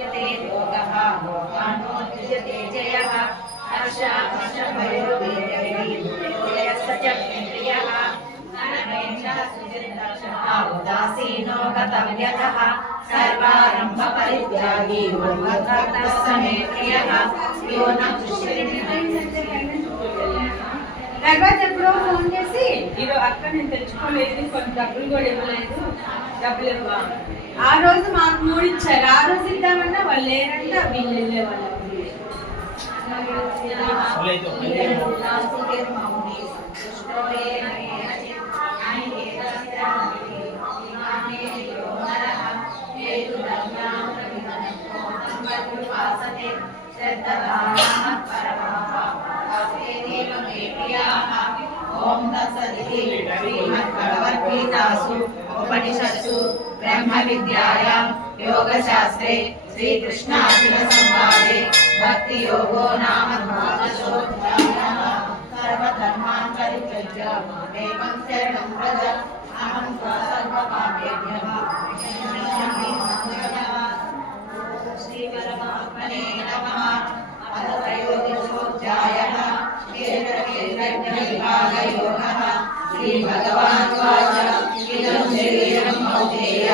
लोकः लोकानोत्सृजते जयः हर्षभयोर्वीर्यः उदासीनो गतव्यतः सर्वारम्भ परित्यागी मे प्रियः यो न తర్వాత ఎప్పుడో ఫోన్ చేసి అక్క నేను తెచ్చుకోలేదు, కొన్ని డబ్బులు కూడా ఇవ్వలేదు, డబ్బులు ఇవ్వాలి. ఆ రోజు మాకు 3 ఇచ్చారు. ఆ రోజు ఇద్దామన్నా వాళ్ళు లేరంటే వీళ్ళు వెళ్ళేవాళ్ళు. ओम तत्सदिति श्रीमद्भगवद्गीतासु उपनिषत्सु ब्रह्म विद्यायां योगशास्त्रे श्रीकृष्णार्जुनसंवादे भक्ति योगो नाम द्वादशोऽध्यायः सर्वधर्मान् परित्यज्य मामेकं शरणं व्रज अहं त्वा सर्वपापेभ्यः श्रीपरमात्मने नमः। अथ त्रयोदशोऽध्यायः श्रीभगवानुवाच इदं शरीरं कौन्तेय